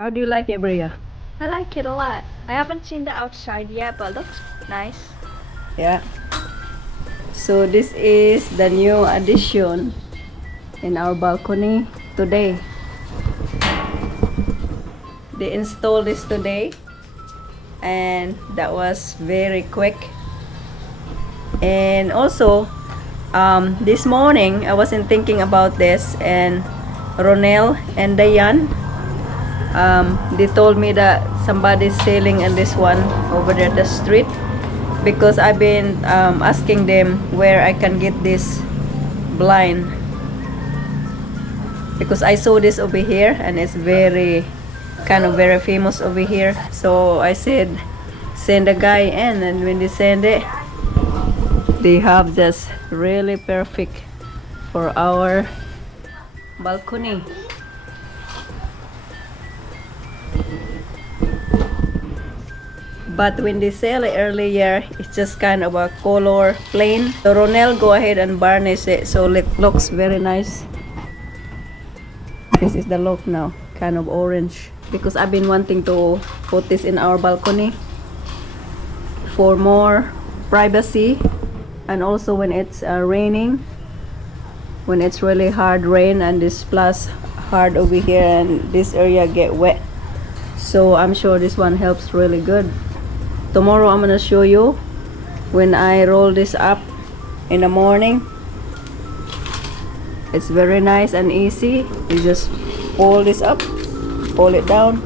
How do you like it, Bria? I like it a lot. I haven't seen the outside yet, but looks nice. Yeah. So this is the new addition in our balcony today. They installed this today, and that was very quick. And also, this morning I wasn't thinking about this, and Ronel and Diane, they told me that somebody's selling in this one over there at the street, because I've been asking them where I can get this blind, because I saw this over here and it's very famous over here. So I said send a guy in, and when they send it, they have just really perfect for our balcony. But when they sell it earlier, it's just kind of a color plain. So Ronel go ahead and varnish it so it looks very nice. This is the look now, kind of orange, because I've been wanting to put this in our balcony for more privacy, and also when it's raining, when it's really hard rain and this plus hard over here and this area get wet. So I'm sure this one helps really good. Tomorrow I'm gonna show you when I roll this up in the morning. It's very nice and easy. You just pull this up, pull it down,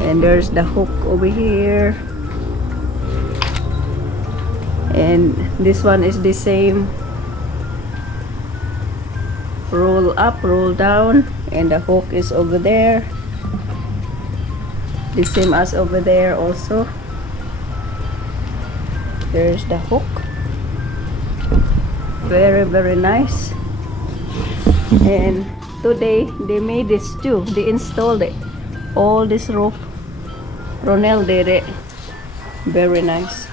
and there's the hook over here. And this one is the same. Roll up, roll down, and the hook is over there. The same as over there also. There's the hook. Very, very nice. And today they made this too. They installed it. All this roof. Ronel did it. Very nice.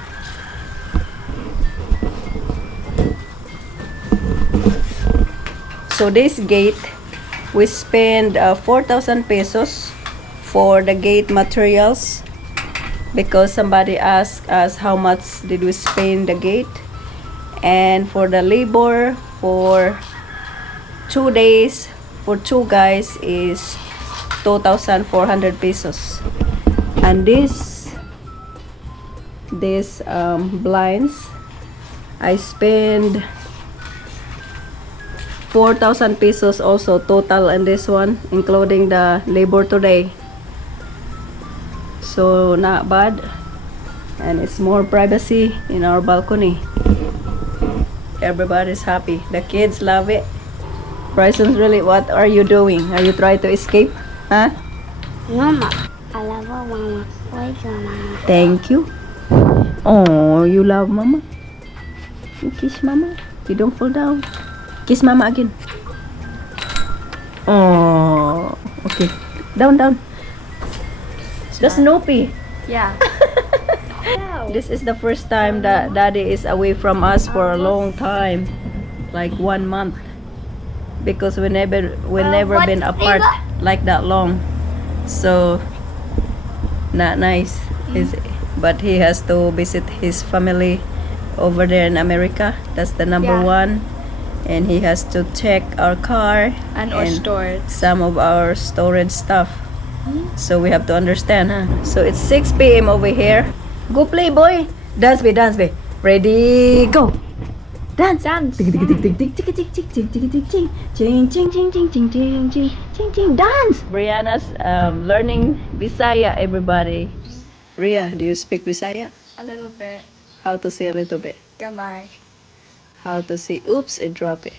So this gate, we spend 4,000 pesos for the gate materials, because somebody asked us how much did we spend the gate, and for the labor for 2 days for 2 guys is 2,400 pesos. And this blinds, I spend 4,000 pesos also total in this one, including the labor today. So not bad, and it's more privacy in our balcony. Everybody's happy. The kids love it. Bryson, really, what are you doing? Are you trying to escape? Huh? Mama. I love Mama. Where's your Mama? Thank you. Oh, you love Mama? You kiss Mama? You don't fall down. Kiss Mama again. Oh, okay. Down, down. The Snoopy. Yeah. This is the first time that Daddy is away from us for a long time, like 1 month, because we never been apart like that long. So not nice, is it? But he has to visit his family over there in America. That's the number one. And he has to check our car and our storage. Some of our storage stuff. So we have to understand, huh? So it's 6 p.m. over here. Go play, boy. Dance, be, dance, be. Ready, go. Dance. Dance. Dance. Brianna's learning Bisaya, everybody. Ria, do you speak Bisaya? A little bit. How to say a little bit? Gamay. How to say oops and drop it?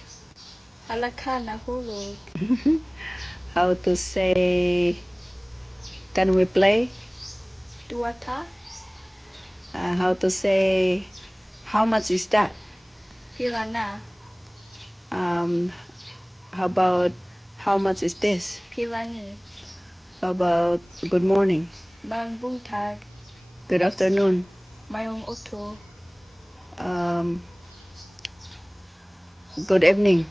Alaka nahulog. How to say can we play? Duwata. How to say how much is that? Pilana. How about how much is this? Pilani. How about good morning? Bang buntag. Good afternoon. Mayong oto. Good evening.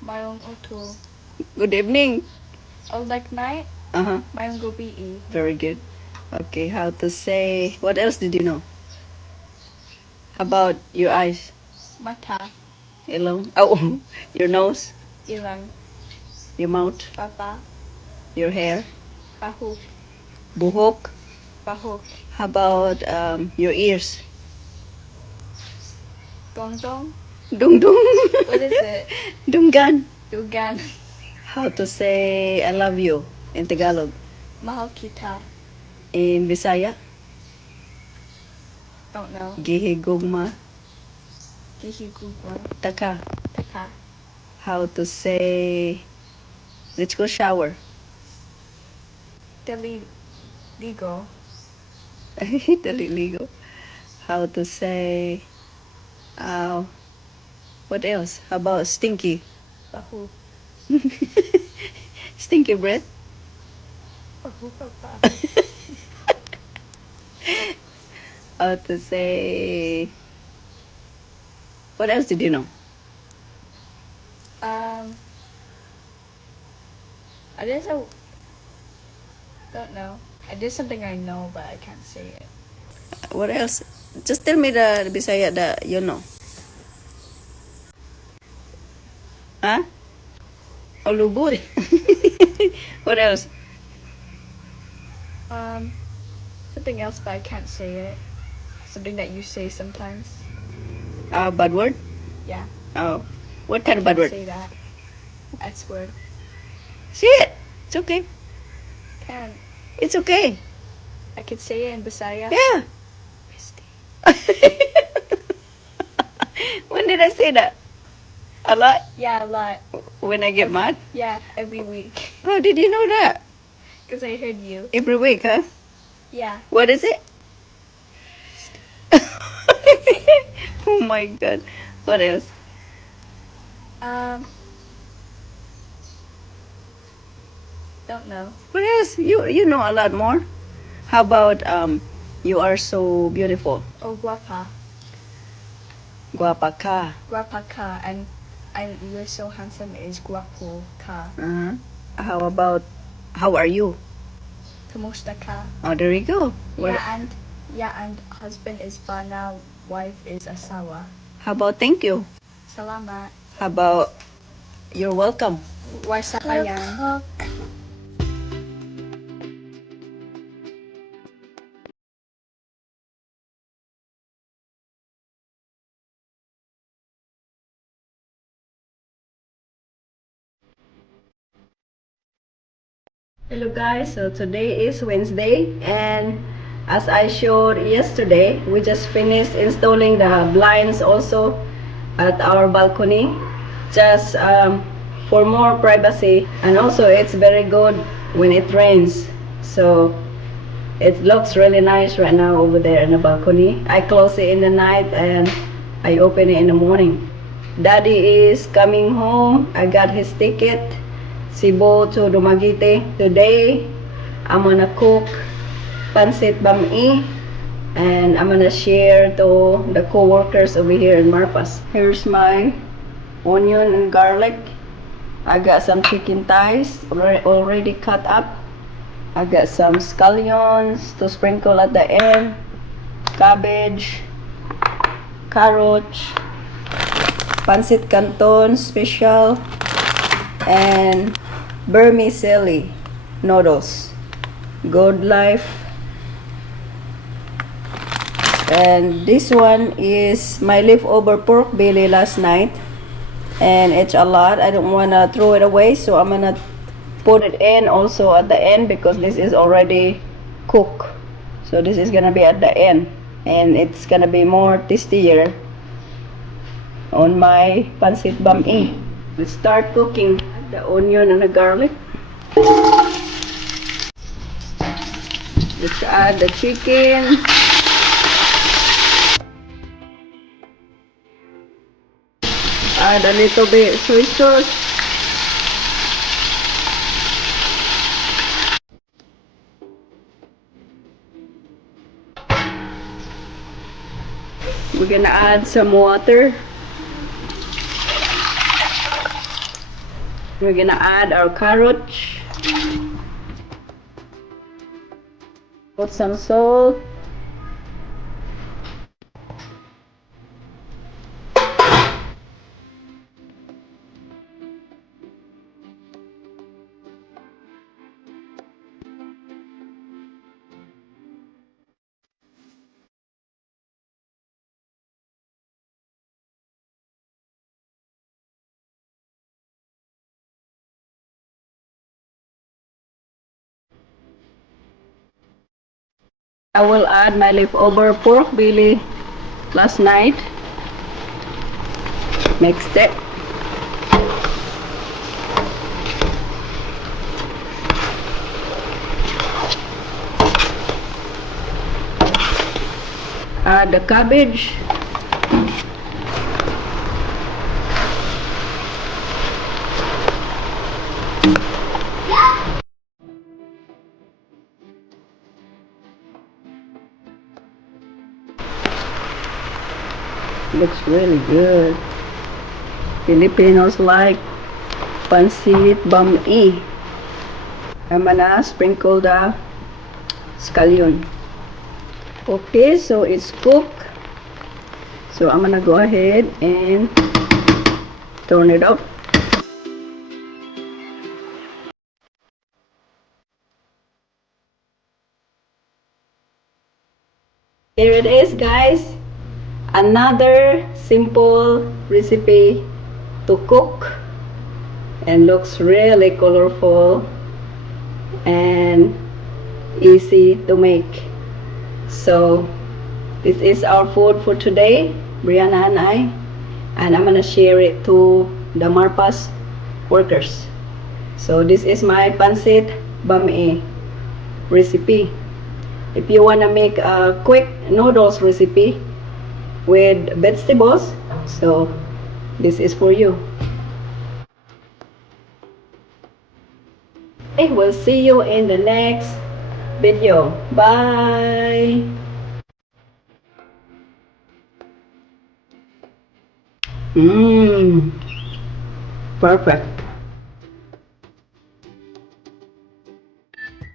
Mayong oto. Good evening. Oh, like night? Uh-huh. Mango BE. Very good. Okay, how to say, what else did you know? How about your eyes? Mata. Hello? Oh, your nose, Ilang. your mouth, Papa. your hair, Bahuk. buhok. Bahuk. How about your ears? Dong dong. Dung dung. What is it? Dunggan. Dugan. How to say I love you in Tagalog? Mahal kita. In Bisaya? Don't know. Gihigugma. Gihigugwa. Taka. Taka. How to say let's go shower? Deli. Ligo. Daliligo. How to say uh, what else? How about stinky? Bahu. Stinky breath? Bahu papa. How to say what else did you know? Um. I guess I don't know. I did something I know, but I can't say it. What else? Just tell me the Bisaya that you know. Huh? Oh, lugod. What else? Something else, but I can't say it. Something that you say sometimes. Bad word? Yeah. Oh. What kind of bad Can't word? say that. S word. Say it. It's okay. Can. It's okay. I could say it in Bisaya. Yeah. When did I say that? A lot? Yeah, a lot. When I get mad? Yeah, every week. How did you know that? Because I heard you. Every week, huh? Yeah. What is it? Oh my god. What else? Um. Don't know. What else? You know a lot more. How about you are so beautiful. Oh, guapa. Guapa ka. Guapa ka. And you're so handsome is guapo ka. Uh-huh. How about how are you? Kamusta ka? Oh, there you go. Yeah, and husband is bana, wife is asawa. How about thank you? Salamat. How about you're welcome? Wasa pa yan? Hello guys, so today is Wednesday and as I showed yesterday, we just finished installing the blinds also at our balcony just for more privacy, and also it's very good when it rains, so it looks really nice right now over there in the balcony. I close it in the night and I open it in the morning. Daddy is coming home. I got his ticket. Cebu to Dumaguete. Today, I'm gonna cook pancit bami and I'm gonna share to the co-workers over here in Marpas. Here's my onion and garlic. I got some chicken thighs already cut up. I got some scallions to sprinkle at the end, cabbage, carrots, pancit canton special, and vermicelli noodles. Good life. And this one is my leftover pork belly last night, and it's a lot. I don't want to throw it away, so I'm gonna put it in also at the end because this is already cooked, so this is gonna be at the end and it's gonna be more tastier on my pancit bami. Let's start cooking the onion and the garlic. Let's add the chicken. Add a little bit soy sauce. We're gonna add some water. We're gonna add our carrots. Put some salt. I will add my leftover pork belly last night. Mixed it. Add the cabbage. Looks really good. Filipinos like pancit bami. I'm gonna sprinkle the scallion. Okay, so it's cooked. So I'm gonna go ahead and turn it up. Here it is, guys. Another simple recipe to cook and looks really colorful and easy to make. So this is our food for today, Brianna and I, and I'm gonna share it to the Marpas workers. So this is my pancit bami recipe. If you wanna make a quick noodles recipe with vegetables, so this is for you. Okay, we'll see you in the next video. Bye. Mmm, perfect.